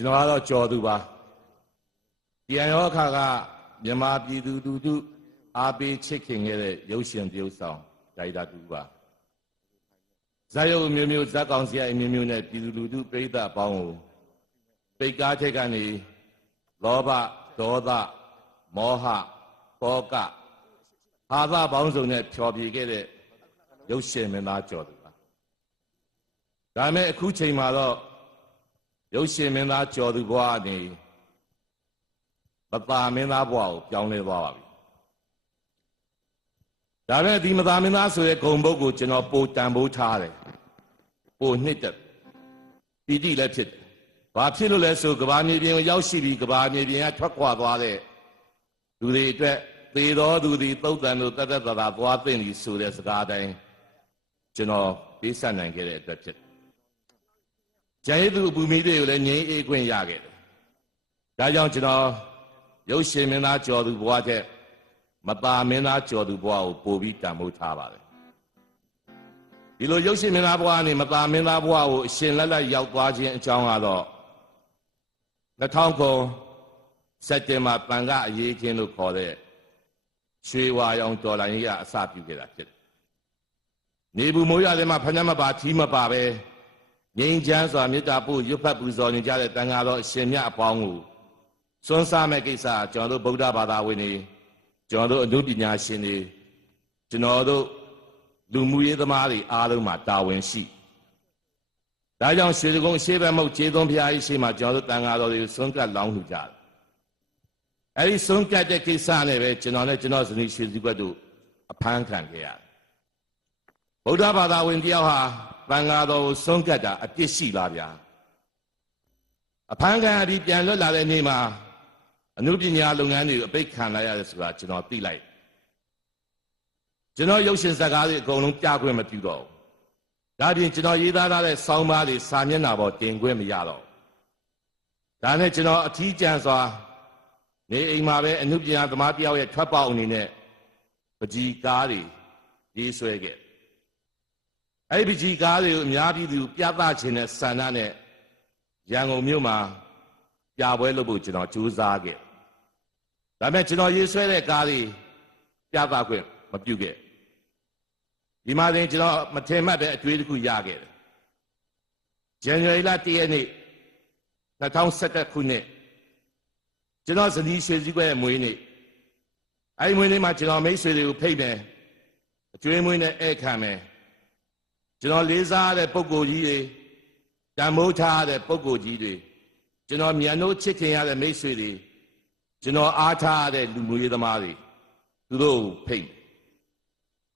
ကျွန်တော်ကတော့ကြော်သူပါပြန်ရောအခါကမြန်မာပြည်သူလူထုအားပေးချစ်ခင်ခဲ့တဲ့ရုပ်ရှင်တရုပ်ဆောင်ဒါရိုက်တာတူပါဇာတ်ရုပ်မျိုးမျိုးဇာတ်ကောင်စရာအမျိုးမျိုးနဲ့ပြည်သူလူထုပြိဿအပေါင်းကိုပိတ်ကားထက်ကနေလောဘဒေါသမောဟတောကဟာသပေါင်းစုံနဲ့ဖြောပြခဲ့တဲ့ရုပ်ရှင်မင်းသားကြော်သူပါဒါမဲ့အခုချိန်မှာတော့ ရုပ်ရှင်မင်းသားကြော်သူဘဝကနေပပါမင်းသားဘဝကိုပြောင်းလဲသွားပါပြီဒါနဲ့ဒီမသားမင်းသားဆိုတဲ့ဂုံဘုတ်ကိုကျွန်တော်ပိုတန်ဖိုးထားတယ်ပိုနှစ်တက်ပီတိလည်းဖြစ်တယ်ဘာဖြစ်လို့လဲဆိုကဘာမြေပြင်ကိုရောက်ရှိပြီးကဘာမြေပြင်ကထွက်ခွာသွားတဲ့လူတွေအတွက်သေတော်သူသည်သုတ်တန်တို့တသက်တသာသွားသိမ့်ပြီးဆိုတဲ့စကားတိုင်းကျွန်တော်ပေးဆက်နိုင်ခဲ့တဲ့အတွက်ဖြစ်တယ် ကျန်ရည်သူအပူမီတွေကိုလည်းငြိမ်းအေးခွင့်ရခဲ့တယ်ဒါကြောင့်ကျွန်တော်ရုပ်ရှင်မင်းသားကျော်သူဘဝတဲ့မပါမင်းသားကျော်သူဘဝကိုပို့ပြီးတန်ဖိုးထားပါတယ်ဒီလိုရုပ်ရှင်မင်းသားဘဝနဲ့မပါမင်းသားဘဝကိုအရှင်လက်လက်ရောက်သွားခြင်းအကြောင်းကတော့2000ခုစက်တင်ဘာပန်ကအရေးချင်းလို့ခေါ်တဲ့ရွှေဝါရောင်ဒေါ်လာကြီးကအစပြုခဲ့တာဖြစ်တယ်နေဘူးမိုးရလည်းမှဖဏမပါထီးမပါပဲ ငြိမ်းချမ်းစွာမေတ္တာပို့ရွတ်ဖတ်ပူဇော်နေကြတဲ့တန်ဃာတော်အရှင်မြတ်အပေါင်းကိုစွန့်စားမဲ့ကိစ္စကျွန်တော်တို့ဗုဒ္ဓဘာသာဝင်တွေကျွန်တော်တို့အနုပညာရှင်တွေကျွန်တော်တို့လူမှုရေးသမားတွေအားလုံးမှာတာဝန်ရှိဒါကြောင့်ရွှေကုန်းအရှိဘက်မဟုတ်ခြေသွန်းဖျားကြီးရှိမှကျွန်တော်တို့တန်ဃာတော်တွေစွန့်ကပ်လောင်းလှူကြတယ်အဲဒီစွန့်ကပ်တဲ့ကိစ္စနဲ့ပဲကျွန်တော်နဲ့ကျွန်တော်ဇနီးရွှေစည်းကွက်တို့အဖမ်းခံခဲ့ရတယ် ဗုဒ္ဓဘာသာဝင်တယောက်ဟာတန်ဃာတော်ကိုစွန့်ကပ်တာအပြစ်ရှိလားဗျာအဖမ်းခံရပြီးပြန်လွတ်လာတဲ့နေ့မှာအနုပညာလုပ်ငန်းတွေကိုအပိတ်ခံလိုက်ရတယ်ဆိုတာကျွန်တော်သိလိုက်ကျွန်တော်ရုပ်ရှင်ဇာတ်ကားတွေအကုန်လုံးပြခွင့်မပြုတော့ဘူးဒါပြင်ကျွန်တော်ရေးသားထားတဲ့ဆောင်းပါးတွေစာမျက်နှာပေါ်တင်ခွင့်မရတော့ဒါနဲ့ကျွန်တော်အထီးကျန်စွာနေအိမ်မှာပဲအနုပညာသမားတယောက်ရဲ့ထွက်ပေါက်အနေနဲ့ပကြီးကားတွေရေးဆွဲခဲ့ အဲ့ဒီပကြီးကားတွေကိုအများပြည်သူပြသခြင်းနဲ့ဆန္ဒနဲ့ရန်ကုန်မြို့မှာပြပွဲလုပ်ဖို့ကျွန်တော်ကြိုးစားခဲ့ဒါပေမဲ့ကျွန်တော်ရေးဆွဲတဲ့ကားတွေပြသခွင့်မပြုခဲ့ဒီမှာတင်ကျွန်တော်မထင်မှတ်တဲ့အကျွေးတစ်ခုရခဲ့တယ်ဇန်နဝါရီလ1ရက်နေ့2017ခုနှစ်ကျွန်တော်ဇနီးရွှေစည်းကွဲမွေးနေ့အဲဒီမွေးနေ့မှာကျွန်တော်မိတ်ဆွေတွေကိုဖိတ်မယ်အကျွေးမွေးနဲ့ဧည့်ခံမယ် ကျွန်တော်လေးစားတဲ့ပုံကိုကြီးတွေတန်မိုးထားတဲ့ပုံကိုကြီးတွေကျွန်တော်မြန်တို့ချစ်ခင်ရတဲ့မိတ်ဆွေတွေကျွန်တော်အားထားတဲ့လူမျိုးရေးသမားတွေသူတို့ဖိတ်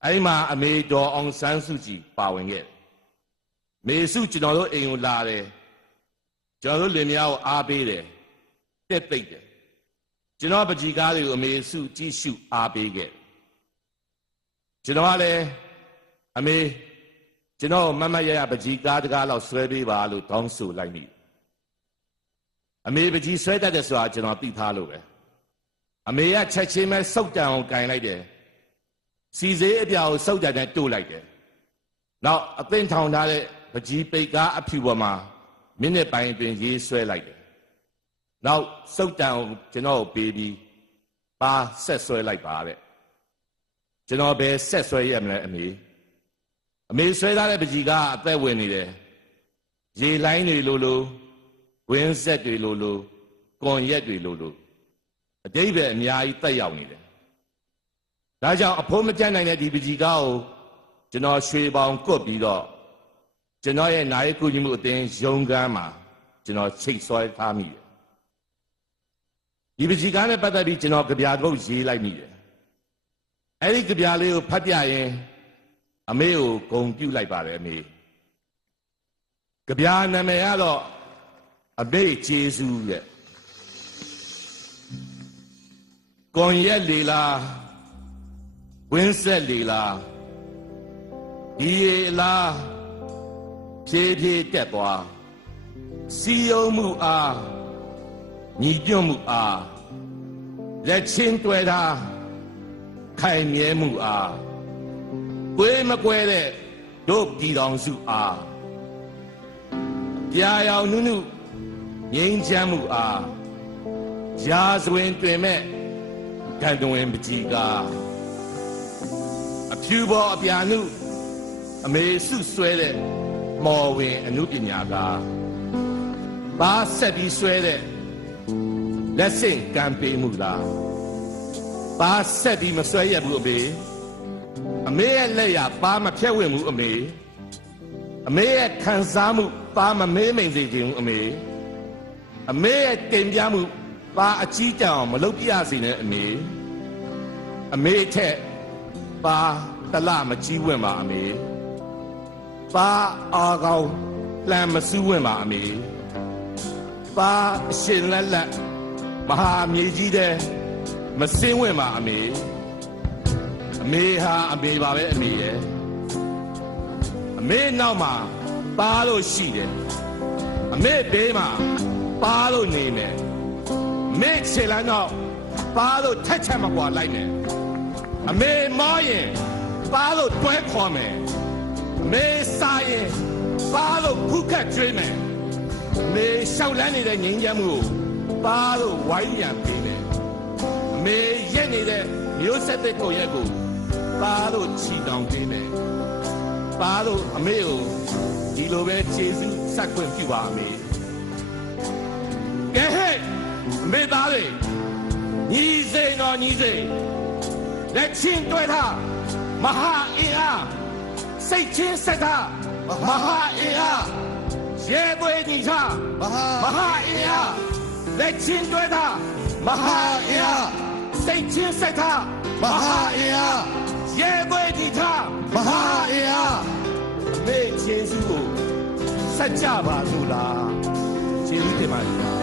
အဲ့မှာအမေတော်အောင်ဆန်းစုကြည်ပါဝင်ခဲ့မေစုကျွန်တော်တို့အိမ်ကိုလာတယ်ကျွန်တော်တို့လင်မယားကိုအားပေးတယ်တက်သိပ်တယ်ကျွန်တော်ပကြီးကားတွေကိုအမေစုကြည့်ရှုအားပေးခဲ့ကျွန်တော်ကလည်းအမေ ကျွန်တော်မမရရပကြီးကားတကားလောက်ဆွဲပေးပါလို့တောင်းဆိုလိုက်မိအမေပကြီးဆွဲတတ်တယ်ဆိုတာကျွန်တော်သိထားလို့ပဲအမေကချက်ချင်းပဲစောက်တံအောင်ကင်လိုက်တယ်စီစေးအပြာကိုစောက်တံနဲ့တိုးလိုက်တယ်နောက်အသိထောင်ထားတဲ့ပကြီးပိတ်ကားအဖြူပေါ်မှာမိနစ်ပိုင်းအတွင်းရေးဆွဲလိုက်တယ်နောက်စောက်တံကိုကျွန်တော်ကိုပေးပြီးပါဆက်ဆွဲလိုက်ပါတဲ့ကျွန်တော်ပဲဆက်ဆွဲရမလဲအမေ အမေဆွဲထားတဲ့ပကြီးကအသက်ဝင်နေတယ်ရေလိုင်းတွေလိုလိုဝင်းဆက်တွေလိုလိုကွန်ရက်တွေလိုလိုအတိတ်ပဲအများကြီးတက်ရောက်နေတယ်ဒါကြောင့်အဖိုးမကြမ်းနိုင်တဲ့ဒီပကြီးကားကိုကျွန်တော်ရွှေပေါင်ကွတ်ပြီးတော့ကျွန်တော်ရဲ့နိုင်ကူညီမှုအသင်းရုံးကမ်းမှာကျွန်တော်ချိတ်ဆွဲထားမိတယ်ဒီပကြီးကားနဲ့ပတ်သက်ပြီးကျွန်တော်ကြပြတုပ်ရေးလိုက်မိတယ်အဲ့ဒီကြပြလေးကိုဖတ်ပြရင် အမေကိုဂုံပြုတ်လိုက်ပါတယ်အမေကြပြနာမည်ကတော့အမေကျေးဇူးရဲ့ကွန်ရက်လေလားဝင်းဆက်လေလားဒီရေလားဖြည်းဖြည်းတက်သွားစီယုံမှုအားညီညွတ်မှုအားလက်ချင်းတွဲတာခိုင်မြဲမှုအား ကွေးမကွဲတဲ့တို့ပြည်တော်စုအားပြာရောင်နုနုငြိမ်းချမ်းမှုအားရာဇဝင်တွင်မဲ့ကံတွင်ပကြီးကအဖြူပေါ်အပြာနုအမေစုဆွဲတဲ့မော်ဝင်အနုပညာကဘာဆက်ပြီးဆွဲတဲ့လက်ဆင့်ကံပေးမှုလားဘာဆက်ပြီးမဆွဲရဘူးအမေ အမေရဲ့လက်ရဘာမဖြတ်ဝင်ဘူးအမေအမေရဲ့ခံစားမှုဘာမမေးမိန်စေခြင်းဘူးအမေအမေရဲ့တင်ပြမှုဘာအကြီးတန်းအောင်မလုပ်ပြရစေနဲ့အမေအမေထက်ဘာတလမကြီးဝင်ပါအမေဘာအာကောင်းလမ်းမစူးဝင်ပါအမေဘာအရှင်လက်လက်မဟာမြေကြီးတဲ့မစင်းဝင်ပါအမေ အမေဟာအမေပါပဲအမေရဲ့အမေနောက်မှာပါလို့ရှိတယ်အမေဘေးမှာပါလို့နေမယ်အမေခြေလမ်းတော့ပါလို့ထက်ချက်မကွာလိုက်မယ်အမေမောရင်ပါလို့တွဲခေါ်မယ်အမေစားရင်ပါလို့ခုခတ်ကျွေးမယ်အမေရှောက်လန်းနေတဲ့ငြိမ်းချမ်းမှုကိုပါလို့ဝိုင်းရံပေးမယ်အမေရက်နေတဲ့မျိုးဆက်တဲ့ကိုရက်ကို ပါလို့ချီတောင်ပေးမယ်ပါလို့အမေကိုဒီလိုပဲခြေစူးဆက်ခွင့်ပြုပါအမေကဲဟဲ့အမေသားတွေညီစိန်တော်ညီစိန်လက်ချင်းတွဲထားမဟာအင်အားစိတ်ချင်းဆက်ထားမဟာအင်အားရဲသွေးညီထားမဟာမဟာအင်အားလက်ချင်းတွဲထားမဟာအင်အားစိတ်ချင်းဆက်ထားမဟာအင်အား ရဲသွေးညီထားမဟာအင်အားမေချင်းစုကိုဆက်ကြပါစို့လားကျေးဇူးတင်ပါတယ်